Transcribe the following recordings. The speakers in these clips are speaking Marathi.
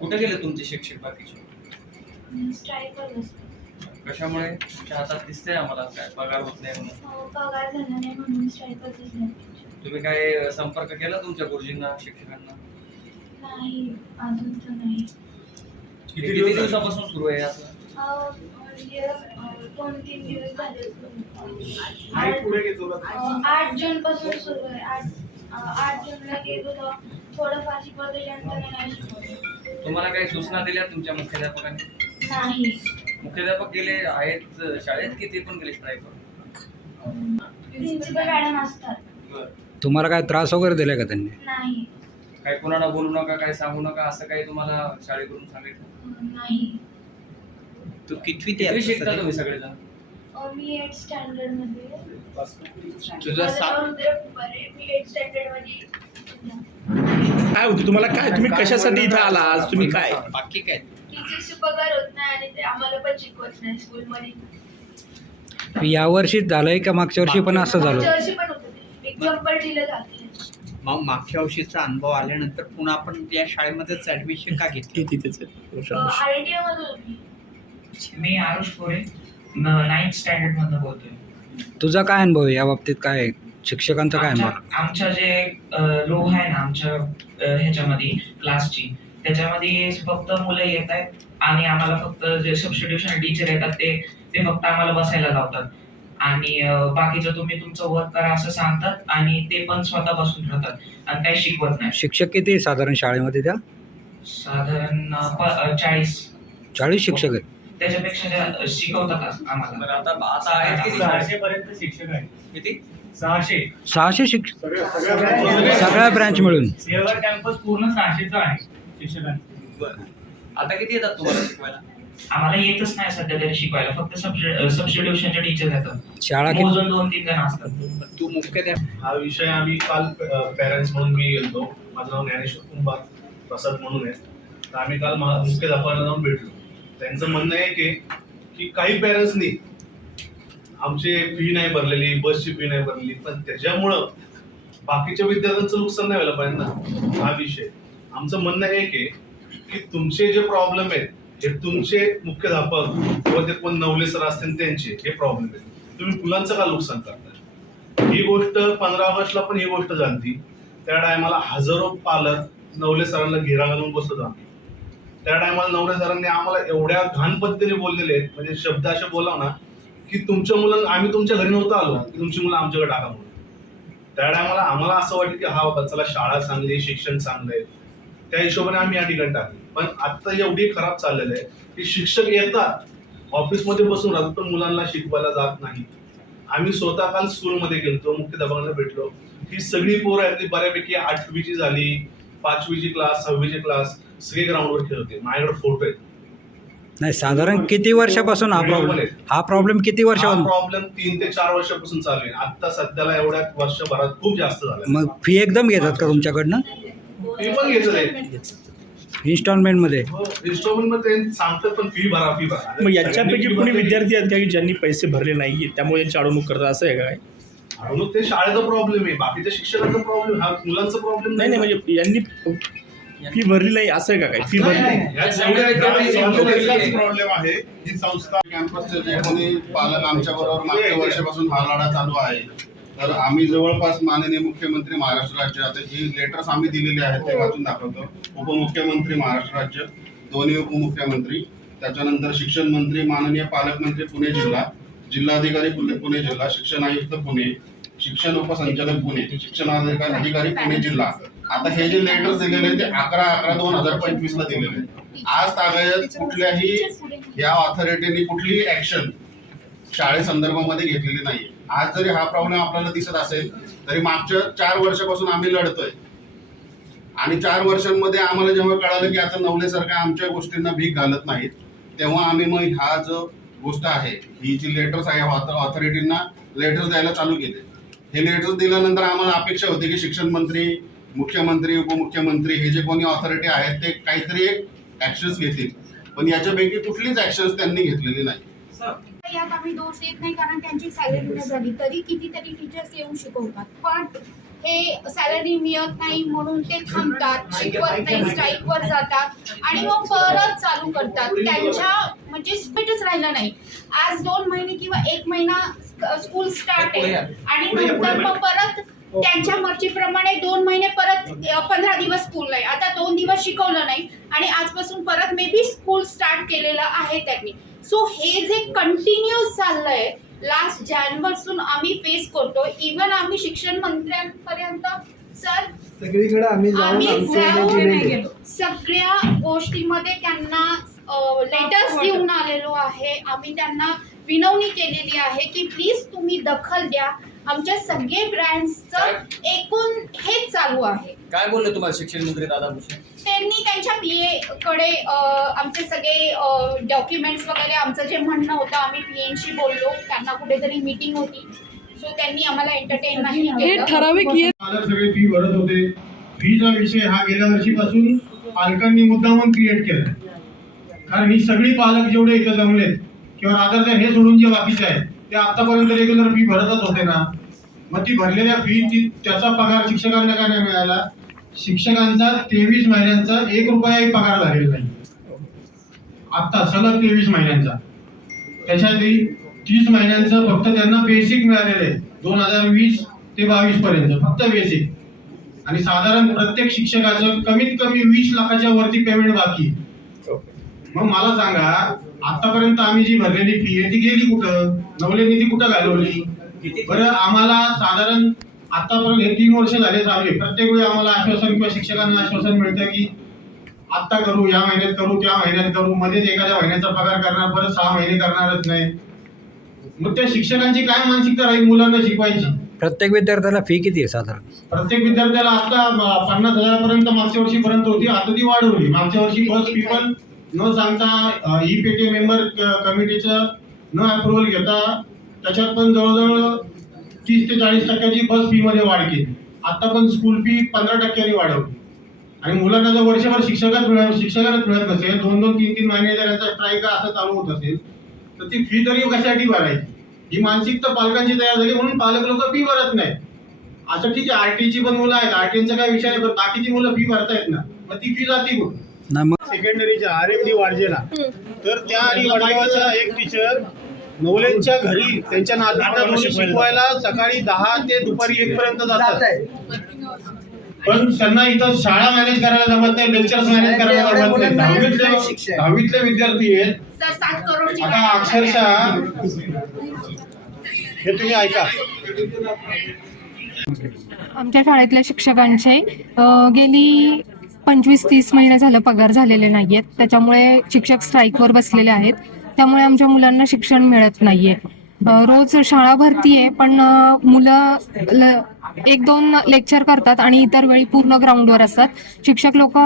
कुठे गेले तुमचे शिक्षक बाकीचे? स्ट्राईकवर बसले. कशामुळे? तुमच्या हातात दिसतंय आम्हाला काय पगार होत नाही म्हणून. हो, पगार झाला नाही म्हणून स्ट्राईकवर बसले. तुम्ही काय संपर्क केला तुमच्या गुरुजींना, शिक्षकांना? नाही, अजून तर नाही. किती दिवसापासून सुरू आहे असं? म्हणजे 2-3 दिवस झाले. पुढे 8 जून पासून सुरू आहे. 8 जूनला गेलो तर थोडंफार शिकवलं, त्याच्यानंतर नाही शिकवलं. तुम्हाला काही सूचना दिल्या तुमच्या मुख्याध्यापकांनी? नाही. मुख्याध्यापक गेले आहेत शाळेत की ते पण गेले स्ट्राईकवर? प्रिन्सिपल मॅडम असतात. बरं. तुम्हाला काय त्रास वगैरे दिलाय का त्यांनी? नाही. काय कोणाला बोलू नका, काय सांगू नका असं काही तुम्हाला शाळेकडून सांगितलं? नाही. तू कितवी किती शिकता तुम्ही सगळेजण? मी 8th स्टँडर्ड मध्ये. तुझं मी 8th स्टँडर्ड मध्ये. काय होतं तुम्हाला? काय तुम्ही कशासाठी इथं आला आज? तुम्ही काय बाकी काय? टीचर्सचे पगार होत नाही आणि ते आम्हाला पण शिकवत नाही स्कूलमध्ये. यावर्षीच झालंय का मागच्या वर्षी पण असं झालं? मागच्या वर्षी पण होतं ते. एक्झाम्पल दिलं जाते. मग मागच्या वर्षीचा अनुभव आल्यानंतर पुन्हा आपण या शाळेमध्येच ऍडमिशन का घेतली? तिथेच आरटीआय मधून होती. मी आरुष कोरे 9th स्टँडर्ड मधनं बोलतोय. तुझा काय अनुभव आहे या बाबतीत? काय आहे? शिक्षकांचा काय अनुभव? आमच्या जे लो आहे ना आमच्या ह्याच्यामध्ये क्लासची, त्याच्यामध्ये फक्त मुलं येत आहेत आणि आम्हाला फक्त जे सबस्टिट्यूशन टीचर येतात ते फक्त आम्हाला बसायला लावतात आणि बाकीचं तुम्ही तुमचं वर्क करा असं सांगतात आणि ते पण स्वतः बसून राहतात आणि काही शिकवत नाही. शिक्षक किती आहे साधारण शाळेमध्ये? त्या साधारण 40 शिक्षक आहेत. त्याच्यापेक्षा शिकवतात आम्हाला. बरं, आता आहेत किती? 600 पर्यंत शिक्षक आहेत. किती? 600 शिक्षक सगळ्या ब्रँच मिळून? सिल्वर कॅम्पस पूर्ण 600च आहे शिक्षकांचं. बरं. आता किती येतात तुम्हाला शिकवायला? आम्हाला येतच नाही सध्या तरी शिकवायला, फक्त सबस्टिट्यूशनचे टीचर येतात. शाळा किती? मोजून 2-3 जण असतात. तू मुख्याध्यापक हा विषय आम्ही काल पॅरेंट्स म्हणून मी गेलो. माझं नाव ज्ञानेश्वर कुंभार प्रसाद म्हणून आहे. तर आम्ही काल मुख्याध्यापकांना जाऊन भेटलो. त्यांचं म्हणणं आहे की काही पॅरेंट्सनी आमची फी नाही भरलेली, बसची फी नाही भरलेली, पण त्याच्यामुळं बाकीच्या विद्यार्थ्यांचं नुकसान नाही व्हायला पाहिजे ना. हा विषय आमचं म्हणणं आहे की तुमचे जे प्रॉब्लेम आहेत हे तुमचे मुख्याध्यापक किंवा ते कोण नवले सर असतील त्यांचे हे प्रॉब्लेम आहेत. तुम्ही मुलांचं का नुकसान करताय? ही गोष्ट 15 ऑगस्टला पण ही गोष्ट झाली. त्या टायमाला हजारो पालक नवले सरांना घेरा घालून बसत आम्ही. त्या टायमाला नवले सरांनी आम्हाला एवढ्या घाण पद्धतीने बोललेले आहेत, म्हणजे शब्द असे बोला ना की तुमच्या मुलांना आम्ही तुमच्या घरी नव्हतं आलो की तुमची मुलं आमच्याकडे टाका म्हणून. त्या टायमाला आम्हाला असं वाटलं की हा बाबा चला शाळा चांगली आहे, शिक्षण चांगलं आहे, त्या हिशोबाने आम्ही या ठिकाणी टाकले. पण आता एवढी खराब चाललेलं आहे की शिक्षक येतात ऑफिसमध्ये बसून राहतात पण मुलांना शिकवायला जात नाही. आम्ही स्वतः काल स्कूलमध्ये गेलो, मुख्याध्यापकांना भेटलो. ही सगळी पोरं आहेत ती बऱ्यापैकी 8वीची झाली, 5वीची क्लास, 6वीची क्लास सगळे ग्राउंडवर खेळते. माझ्याकडे फोटो आहेत. नाही, साधारण किती वर्षापासून हा प्रॉब्लेम किती वर्षापासून? प्रॉब्लेम 3 ते 4 वर्षापासून चालू आहे. आता सध्याला एवढ्या वर्षभरात खूप जास्त झालं. मग फी एकदम घेतात का तुमच्याकडनं? फी पण घेतलंय इन्स्टॉलमेंट मध्ये? इन्स्टॉलमेंट मध्ये सांगतात पण फी भरा. मग यांच्यापैकी कोणी विद्यार्थी आहेत का की ज्यांनी पैसे भरले नाहीये त्यामुळे यांची अडवणूक करतात असं आहे काय? अडवणूक ते शाळेचा प्रॉब्लेम आहे, बाकीच्या शिक्षकांचा प्रॉब्लेम, हा मुलांचा प्रॉब्लेम नाही म्हणजे यांनी फी भरली नाही असं आहे का? काय फी भरली प्रॉब्लेम आहे. ही संस्था कॅम्पसचे जे कोणी पालक आमच्या बरोबर मागच्या वर्षापासून हा लढा चालू आहे. तर आम्ही जवळपास माननीय मुख्यमंत्री महाराष्ट्र राज्य, आता जी लेटर्स आम्ही दिलेली आहेत ते वाचून दाखवतो. उपमुख्यमंत्री महाराष्ट्र राज्य, दोन्ही उपमुख्यमंत्री, त्याच्यानंतर शिक्षण मंत्री माननीय पालकमंत्री पुणे जिल्हा, जिल्हाधिकारी पुणे जिल्हा, शिक्षण आयुक्त पुणे, शिक्षण उपसंचालक पुणे, शिक्षण अधिकारी पुणे जिल्हा. आता हे जे लेटर दिलेले ते 11/11/2025 ला दिलेले. आज तागायत कुठल्याही या ऑथॉरिटीने कुठलीही ऍक्शन शाळे संदर्भामध्ये घेतलेली नाही. आज जरी हा प्रॉब्लेम आपल्याला दिसत असेल तरी मागच्या 4 वर्षापासून आम्ही लढतोय आणि 4 वर्षांमध्ये आम्हाला जेव्हा कळालं की आता नवले सरकार आमच्या गोष्टींना भीक घालत नाहीत, तेव्हा आम्ही मग हा जो गोष्ट आहे ही जी लेटर्स आहे ऑथॉरिटींना लेटर्स द्यायला चालू केले. हे लेटर्स दिल्यानंतर आम्हाला अपेक्षा होती की शिक्षण मंत्री, मुख्यमंत्री, उपमुख्यमंत्री हे जे कोणी ऑथॉरिटी आहेत ते काहीतरी एक ऍक्शन्स घेतील, पण याच्यापैकी कुठलीच ऍक्शन्स त्यांनी घेतलेली नाही. यात आम्ही दोष देत नाही कारण त्यांची सॅलरी नाही झाली तरी कितीतरी टीचर्स येऊन शिकवतात, पण हे सॅलरी मिळत नाही म्हणून ते थांबतात, शिकवत नाही, स्ट्राईकवर जातात आणि मग परत चालू करतात. त्यांच्या म्हणजे स्पीडच राहिलं नाही. आज 2 महिने किंवा 1 महिना स्कूल स्टार्ट आहे आणि नंतर मग परत त्यांच्या मर्जीप्रमाणे 2 महिने परत 15 दिवस स्कूल आहे. आता 2 दिवस शिकवलं नाही आणि आजपासून परत मे बी स्कूल स्टार्ट केलेलं आहे त्यांनी. सो हे जे कंटिन्यूस चाललंय लास्ट जानेवारीपासून आम्ही फेस करतो. इव्हन आम्ही शिक्षण मंत्र्यांपर्यंत सर सगळीकडे आम्ही जाऊन सगळ्या गोष्टीमध्ये त्यांना लेटर्स देऊन आलेलो आहे. आम्ही त्यांना विनवणी केलेली आहे की प्लीज तुम्ही दखल द्या. आमच्या सगळे ब्रँड्सचं एकूण हेच चालू आहे. काय बोलले तुम्हाला शिक्षण मंत्री दादा भुसे? त्यांनी त्यांच्या PA कडे आमचे सगळे डॉक्युमेंट्स वगैरे आमचं जे म्हणणं होतं आम्ही PAशी बोललो. त्यांना कुठेतरी मीटिंग होती. सो त्यांनी आम्हाला एंटरटेन नाही केलं. पालक सगळे फी भरत होते. फीचा विषय हा गेल्या वर्षीपासून पालकांनी मुद्दामून क्रिएट केला. कारण ही सगळी पालक जेवढे इथं जमलेत किंवा आता हे सोडून जे बाकीचे आहेत ते आतापर्यंत रेग्युलर फी भरतच होते ना. मग ती भरलेल्या फी त्याचा पगार शिक्षकांना का नाही मिळाला? शिक्षकांचा 23 महिन्यांचा 1 रुपयाही पगार झालेला नाही. आत्ता सलग 23 महिन्यांचा. त्याच्यातही 30 महिन्यांचं फक्त त्यांना बेसिक मिळालेलं आहे 2020 ते 22 पर्यंत फक्त बेसिक. आणि साधारण प्रत्येक शिक्षकाचं कमीत कमी 20 लाखाच्या वरती पेमेंट बाकी. मग मला सांगा आतापर्यंत आम्ही जी भरलेली फी आहे ती गेली कुठं? नवलेनी ती कुठं घालवली? बरं आम्हाला साधारण आतापर्यंत हे 3 वर्ष झाले चालू आहे. प्रत्येक वेळी आम्हाला आश्वासन किंवा शिक्षकांना आश्वासन मिळतं की आत्ता करू, या महिन्यात करू, त्या महिन्यात करू, मध्येच एखाद्या महिन्याचा पगार करणार, परत 6 महिने करणारच नाही. मग त्या शिक्षकांची काय मानसिकता राहील मुलांना शिकवायची? प्रत्येक विद्यार्थ्याला फी किती आहे साधारण? प्रत्येक विद्यार्थ्याला आता 50,000 मागच्या वर्षीपर्यंत होती. आता ती वाढवली. मागच्या वर्षी बस फी पण न सांगता EPT मेंबर कमिटीचं न अप्रुव्हल घेता त्याच्यात पण जवळजवळ 30 ते 40% बस फी मध्ये वाढ केली. आता पण स्कूल फी 15% वाढवली. आणि मुलांना जर वर्षभर शिक्षकच मिळत नसेल, 2-2, 3-3 महिने जर यांचा स्ट्राईक असं चालू होत असेल तर ती फी तरी कशासाठी भरायची? ही मानसिकता पालकांची तयार झाली म्हणून पालक लोक फी भरत नाही. असं ठीक आहे RTची पण मुलं आहेत, RTचा काय विषय नाही, पण बाकीची मुलं फी भरतायत ना. मग ती फी जाती कुठं? सेकंडरीच्या RMD वाडजेला तर त्या आणि वडगावचा एक टीचर नवलेंच्या घरी त्यांच्या नातींना शिकवायला सकाळी 10 ते दुपारी 1 पर्यंत जातात. पण त्यांना इथं शाळा मॅनेज करायला जमत नाही, लेक्चर्स मॅनेज करायला जमत नाही. 10वीतले विद्यार्थी आहेत. 7 करोडची आता अक्षरशः हे तुम्ही ऐका. आमच्या शाळेतल्या शिक्षकांचे गेली 25-30 महिने झालं पगार झालेले नाही आहेत. त्याच्यामुळे शिक्षक स्ट्राईकवर बसलेले आहेत. त्यामुळे आमच्या मुलांना शिक्षण मिळत नाहीये. रोज शाळा भरती आहे पण मुलं 1-2 लेक्चर करतात आणि इतर वेळी पूर्ण ग्राउंडवर असतात. शिक्षक लोक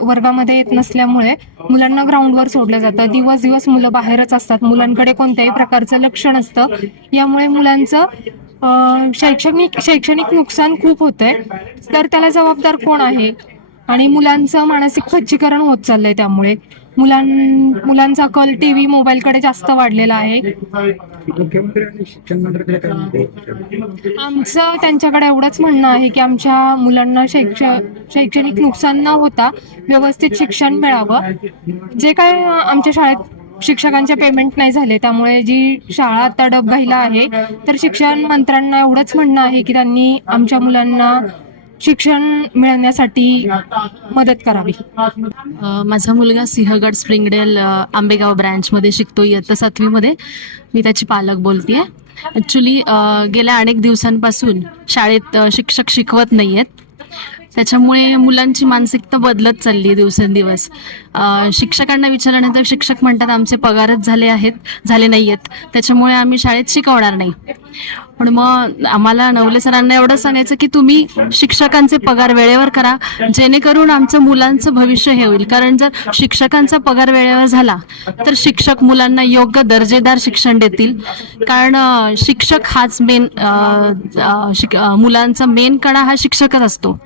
वर्गामध्ये येत नसल्यामुळे मुलांना ग्राउंडवर सोडलं जातं. दिवस मुलं बाहेरच असतात. मुलांकडे कोणत्याही प्रकारचं लक्ष नसतं. यामुळे मुलांचं शैक्षणिक नुकसान खूप होतंय. तर त्याला जबाबदार कोण आहे? आणि मुलांचं मानसिक खच्चीकरण होत चाललंय. त्यामुळे मुलांचा कल TV मोबाईलकडे जास्त वाढलेला आहे. आमचं त्यांच्याकडे एवढंच म्हणणं आहे की आमच्या मुलांना शैक्षणिक नुकसान न होता व्यवस्थित शिक्षण मिळावं. जे काय आमच्या शाळेत शिक्षकांचे पेमेंट नाही झाले त्यामुळे जी शाळा आता डबघाईला आहे, तर शिक्षण मंत्र्यांना एवढंच म्हणणं आहे की त्यांनी आमच्या मुलांना शिक्षण मिळण्यासाठी मदत करावी. माझा मुलगा सिंहगड स्प्रिंगडेल आंबेगाव ब्रँचमध्ये शिकतो इयत्ता 7वीमध्ये. मी त्याची पालक बोलतेय. ॲक्च्युली गेल्या अनेक दिवसांपासून शाळेत शिक्षक शिकवत नाही आहेत. त्याच्यामुळे मुलांची मानसिकता बदलत चालली आहे दिवसेंदिवस. शिक्षकांना विचारल्यानंतर शिक्षक म्हणतात आमचे पगारच झाले नाही आहेत, त्याच्यामुळे आम्ही शाळेत शिकवणार नाही. पण मग आम्हाला नवले सरांना एवढं सांगायचं की तुम्ही शिक्षकांचे पगार वेळेवर करा, जेणेकरून आमचं मुलांचं भविष्य हे होईल. कारण जर शिक्षकांचा पगार वेळेवर झाला तर शिक्षक मुलांना योग्य दर्जेदार शिक्षण देतील. कारण शिक्षक हाच मुलांचा मेन कणा हा शिक्षकच असतो.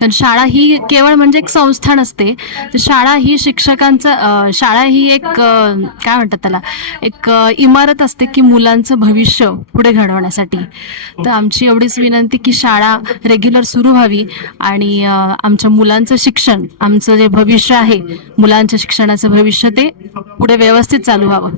कारण शाळा ही केवळ म्हणजे एक संस्था नसते, तर शाळा ही शिक्षकांचं शाळा ही एक काय म्हणतात त्याला, एक इमारत असते की मुलांचं भविष्य पुढे घडवण्यासाठी. तर आमची एवढीच विनंती की शाळा रेग्युलर सुरू व्हावी आणि आमच्या मुलांचं शिक्षण, आमचं जे भविष्य आहे मुलांच्या शिक्षणाचं भविष्य, ते पुढे व्यवस्थित चालू व्हावं.